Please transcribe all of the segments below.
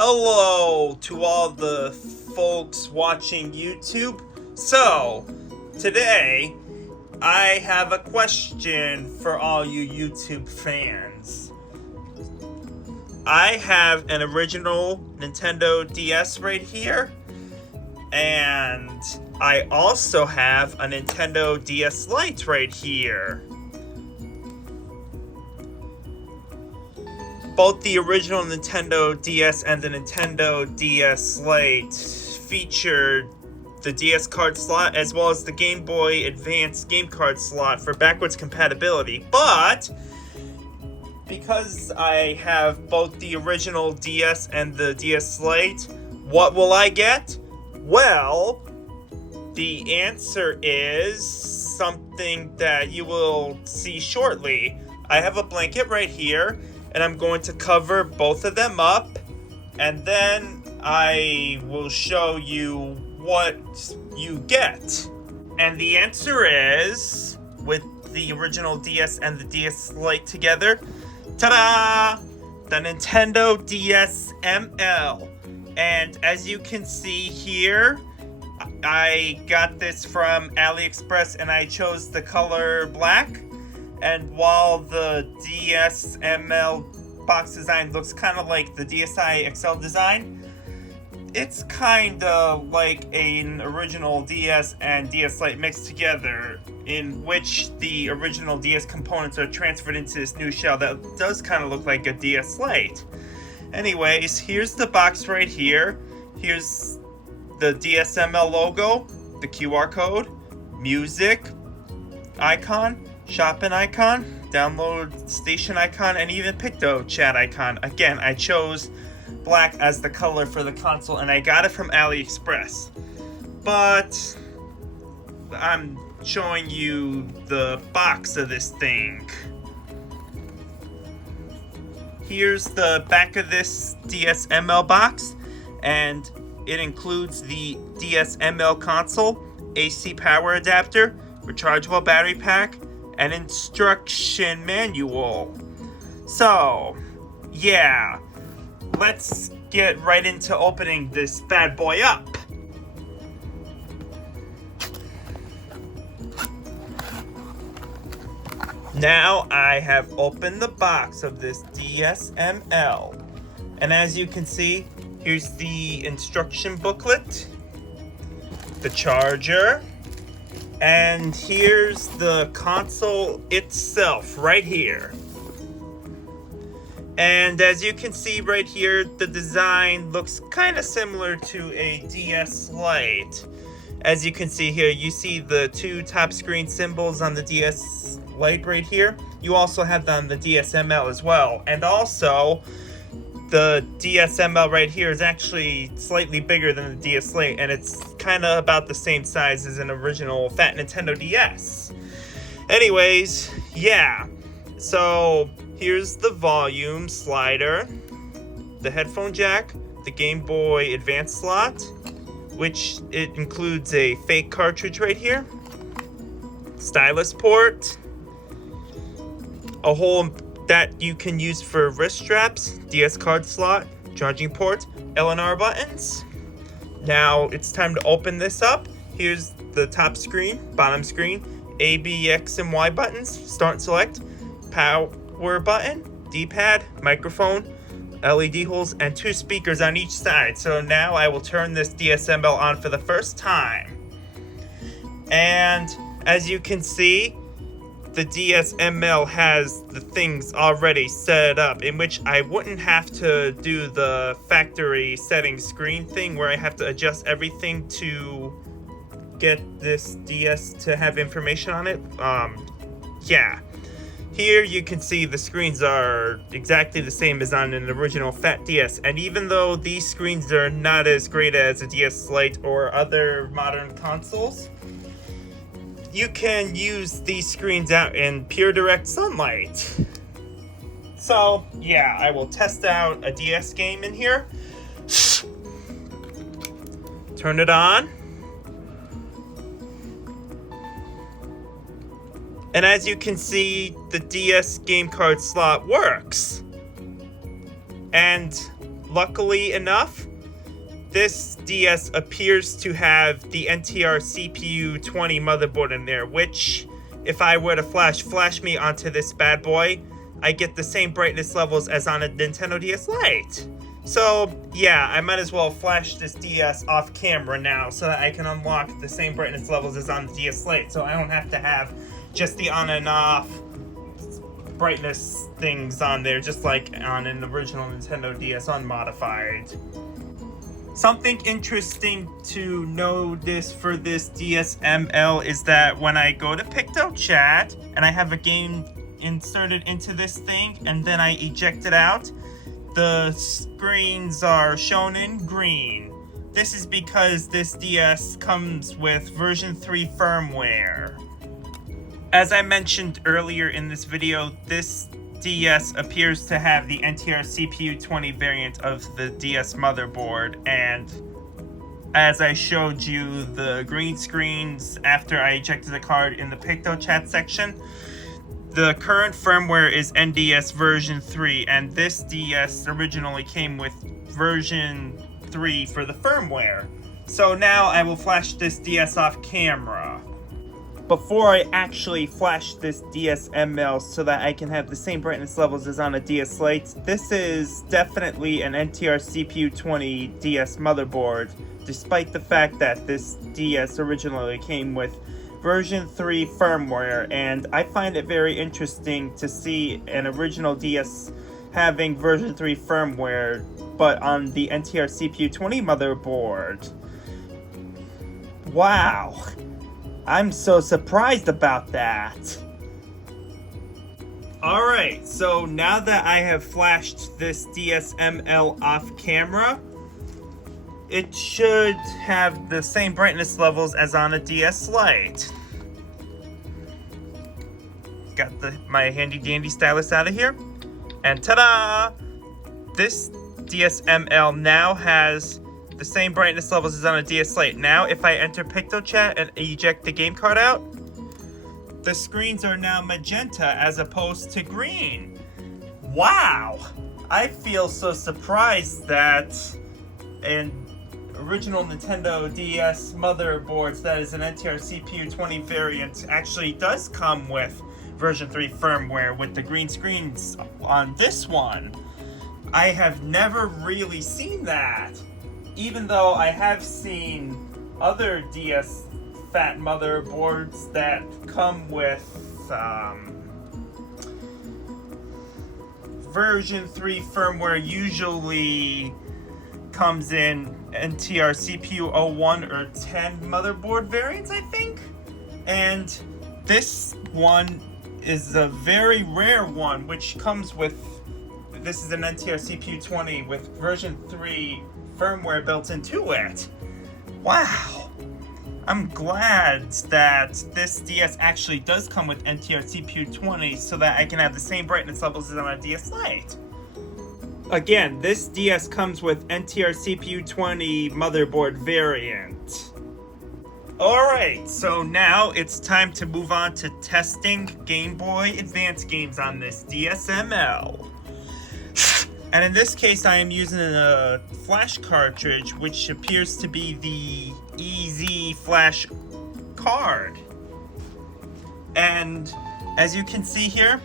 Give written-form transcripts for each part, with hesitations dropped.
Hello to all the folks watching YouTube. So, today I have a question for all you YouTube fans. I have an original Nintendo DS right here, and I also have a Nintendo DS Lite right here. Both the original Nintendo DS and the Nintendo DS Lite featured the DS card slot as well as the Game Boy Advance game card slot for backwards compatibility. But because I have both the original DS and the DS Lite, what will I get? Well, the answer is something that you will see shortly. I have a blanket right here, and I'm going to cover both of them up, and then I will show you what you get. And the answer is, with the original DS and the DS Lite together, ta-da! The Nintendo DS ML. And as you can see here, I got this from AliExpress and I chose the color black. And while the DS ML box design looks kind of like the DSi XL design, it's kind of like an original DS and DS Lite mixed together, in which the original DS components are transferred into this new shell that does kind of look like a DS Lite. Anyways, here's the box right here. Here's the DS ML logo, the QR code, music icon, shopping icon, download station icon, and even Picto chat icon. Again, I chose black as the color for the console, and I got it from AliExpress. But I'm showing you the box of this thing. Here's the back of this DS ML box, and it includes the DS ML console, AC power adapter, rechargeable battery pack, an instruction manual. So, yeah, let's get right into opening this bad boy up. Now I have opened the box of this DS ML, and as you can see, here's the instruction booklet, the charger, and here's the console itself right here. And as you can see right here, the design looks kind of similar to a DS Lite. As you can see here, you see the two top screen symbols on the DS Lite right here. You also have them on the DS ML as well. And also, the DS ML right here is actually slightly bigger than the DS Lite, and it's kind of about the same size as an original fat Nintendo DS. Anyways, yeah. So here's the volume slider, the headphone jack, the Game Boy Advance slot, which it includes a fake cartridge right here, stylus port, a hole that you can use for wrist straps, DS card slot, charging port, L&R buttons. Now it's time to open this up. Here's the top screen, bottom screen, A, B, X, and Y buttons, start and select, power button, D-pad, microphone, LED holes, and two speakers on each side. So now I will turn this DS ML on for the first time. And as you can see, the DS ML has the things already set up, in which I wouldn't have to do the factory settings screen thing where I have to adjust everything to get this DS to have information on it. Yeah. Here you can see the screens are exactly the same as on an original fat DS, and even though these screens are not as great as a DS Lite or other modern consoles, you can use these screens out in pure direct sunlight. So, yeah, I will test out a DS game in here. Turn it on. And as you can see, the DS game card slot works. And Luckily enough, this DS appears to have the NTR-CPU-10 motherboard in there, which, if I were to flash FlashMe onto this bad boy, I get the same brightness levels as on a Nintendo DS Lite. So, yeah, I might as well flash this DS off camera now so that I can unlock the same brightness levels as on the DS Lite, so I don't have to have just the on and off brightness things on there, just like on an original Nintendo DS unmodified. Something interesting to notice for this DSML is that when I go to PictoChat and I have a game inserted into this thing and then I eject it out, the screens are shown in green. This is because this DS comes with version 3 firmware. As I mentioned earlier in this video, this DS appears to have the NTR-CPU-10 variant of the DS motherboard, and as I showed you the green screens after I ejected the card in the PictoChat section, the current firmware is NDS version 3, and this DS originally came with version 3 for the firmware. So now I will flash this DS off camera. Before I actually flash this DSML so that I can have the same brightness levels as on a DS Lite, this is definitely an NTR-CPU-10 DS motherboard, despite the fact that this DS originally came with version 3 firmware, and I find it very interesting to see an original DS having version 3 firmware, but on the NTR-CPU-10 motherboard. Wow! I'm so surprised about that. Alright, so now that I have flashed this DSML off camera, it should have the same brightness levels as on a DS Lite. Got my handy dandy stylus out of here, and ta-da! This DSML now has the same brightness levels as on a DS Lite. Now, if I enter PictoChat and eject the game card out, the screens are now magenta as opposed to green. Wow! I feel so surprised that an original Nintendo DS motherboards that is an NTR-CPU-10 variant actually does come with version 3 firmware with the green screens on this one. I have never really seen that. Even though I have seen other DS fat motherboards that come with version 3 firmware, usually comes in NTR-CPU-01 or 10 motherboard variants, I think. And this one is a very rare one, which comes with, this is an NTR-CPU-10 with version 3 firmware built into it. Wow! I'm glad that this DS actually does come with NTR-CPU-10 so that I can have the same brightness levels as on a DS Lite. Again, this DS comes with NTR-CPU-10 motherboard variant. Alright, so now it's time to move on to testing Game Boy Advance games on this DSML. And in this case, I am using a flash cartridge, which appears to be the EZ Flash card. And as you can see here,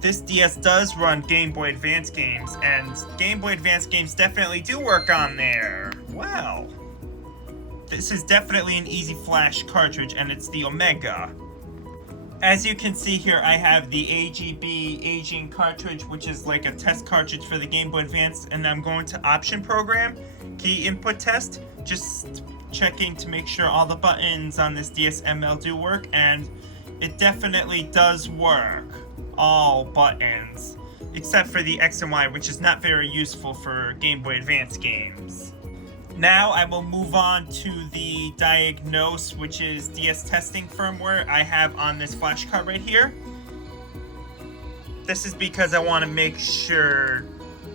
this DS does run Game Boy Advance games, and Game Boy Advance games definitely do work on there. Wow. This is definitely an EZ Flash cartridge, and it's the Omega. As you can see here, I have the AGB aging cartridge, which is like a test cartridge for the Game Boy Advance, and I'm going to option program, key input test, just checking to make sure all the buttons on this DSML do work, and it definitely does work. All buttons, except for the X and Y, which is not very useful for Game Boy Advance games. Now I will move on to the Diagnose, which is DS testing firmware I have on this flash card right here. This is because I want to make sure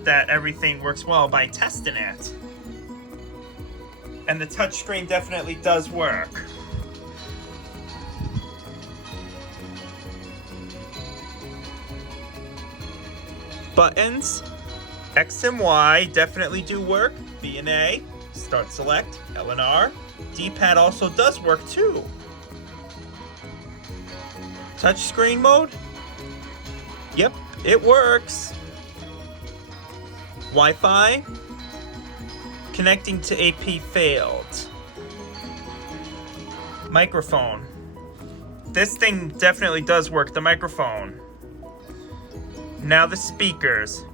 that everything works well by testing it. And the touchscreen definitely does work. Buttons, X and Y definitely do work. B and A, start select, L and R. D-pad also does work too. Touchscreen mode? Yep, it works. Wi-Fi? Connecting to AP failed. Microphone. This thing definitely does work, the microphone. Now the speakers.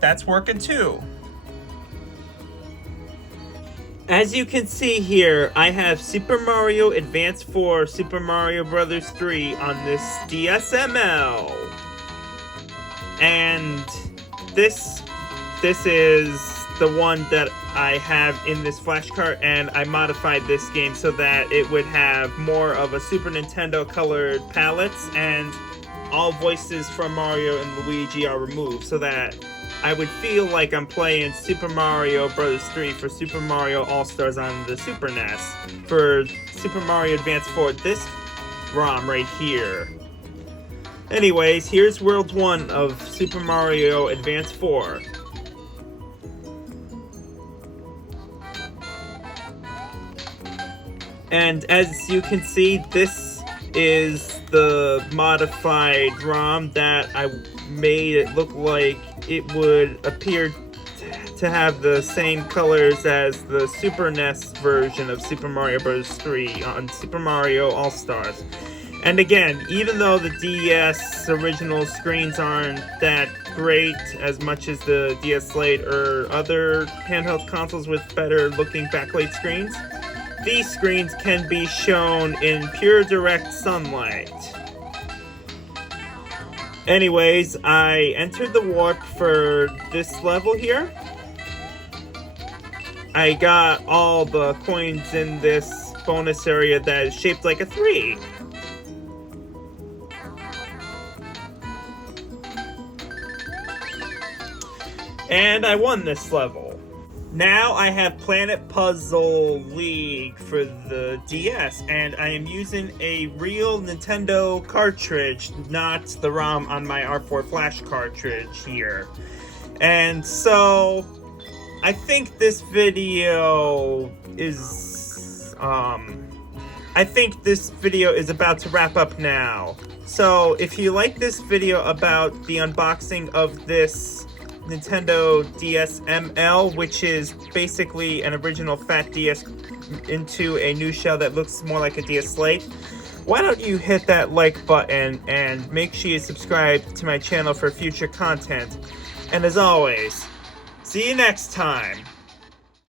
That's working too. As you can see here, I have Super Mario Advance 4 Super Mario Bros. 3 on this DSML. And this is the one that I have in this flash cart, and I modified this game so that it would have more of a Super Nintendo colored palettes, and all voices from Mario and Luigi are removed so that I would feel like I'm playing Super Mario Bros. 3 for Super Mario All-Stars on the Super NES. For Super Mario Advance 4, this ROM right here. Anyways, here's World 1 of Super Mario Advance 4. And as you can see, this is the modified ROM that I made it look like it would appear to have the same colors as the Super NES version of Super Mario Bros. 3 on Super Mario All-Stars. And again, even though the DS original screens aren't that great as much as the DS Lite or other handheld consoles with better looking backlight screens, these screens can be shown in pure direct sunlight. Anyways, I entered the warp for this level here. I got all the coins in this bonus area that is shaped like a 3. And I won this level. Now I have Planet Puzzle League for the DS, and I am using a real Nintendo cartridge, not the ROM on my R4 flash cartridge here. And so I think this video is about to wrap up now. So if you like this video about the unboxing of this Nintendo DSML, which is basically an original fat DS into a new shell that looks more like a DS Lite, why don't you hit that like button and make sure you subscribe to my channel for future content. And as always, see you next time.